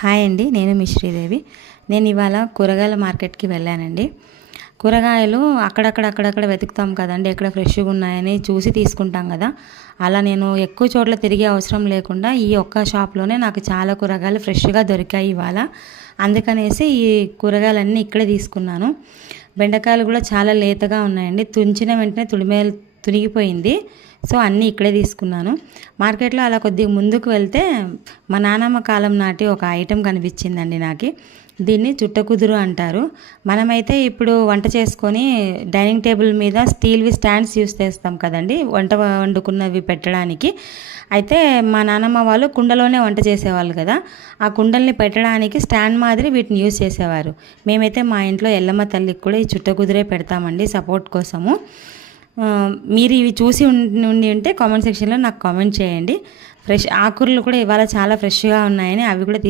Hi అండి, నేను మీ శ్రీదేవి. నేను ఇవాళ కూరగాయల మార్కెట్కి వెళ్ళానండి. కూరగాయలు అక్కడక్కడ వెతుకుతాం కదండి, ఎక్కడ ఫ్రెష్గా ఉన్నాయని చూసి తీసుకుంటాం కదా. అలా నేను ఎక్కువ చోట్ల తిరిగే అవసరం లేకుండా ఈ ఒక్క షాప్లోనే నాకు చాలా కూరగాయలు ఫ్రెష్గా దొరికాయి ఇవాళ. అందుకనేసి ఈ కూరగాయలన్నీ ఇక్కడే తీసుకున్నాను. బెండకాయలు కూడా చాలా లేతగా ఉన్నాయండి, తుంచిన వెంటనే తునిగిపోయింది. సో అన్నీ ఇక్కడే తీసుకున్నాను. మార్కెట్లో అలా కొద్దిగా ముందుకు వెళ్తే మా నానమ్మ కాలం నాటి ఒక ఐటెం కనిపించిందండి నాకు. దీన్ని చుట్టకుదురు అంటారు. మనమైతే ఇప్పుడు వంట చేసుకొని డైనింగ్ టేబుల్ మీద స్టీల్వి స్టాండ్స్ యూస్ చేస్తాం కదండి, వంట వండుకున్నవి పెట్టడానికి. అయితే మా నానమ్మ వాళ్ళు కుండలోనే వంట చేసేవాళ్ళు కదా, ఆ కుండల్ని పెట్టడానికి స్టాండ్ మాదిరి వీటిని యూస్ చేసేవారు. మేమైతే మా ఇంట్లో ఎల్లమ్మ తల్లికి కూడా ఈ చుట్టకుదురే పెడతామండి సపోర్ట్ కోసము. మీరు ఇవి చూసి ఉంటే కామెంట్ సెక్షన్లో నాకు కామెంట్ చేయండి. ఫ్రెష్ ఆకుకూరలు కూడా ఇవాళ చాలా ఫ్రెష్గా ఉన్నాయని అవి కూడా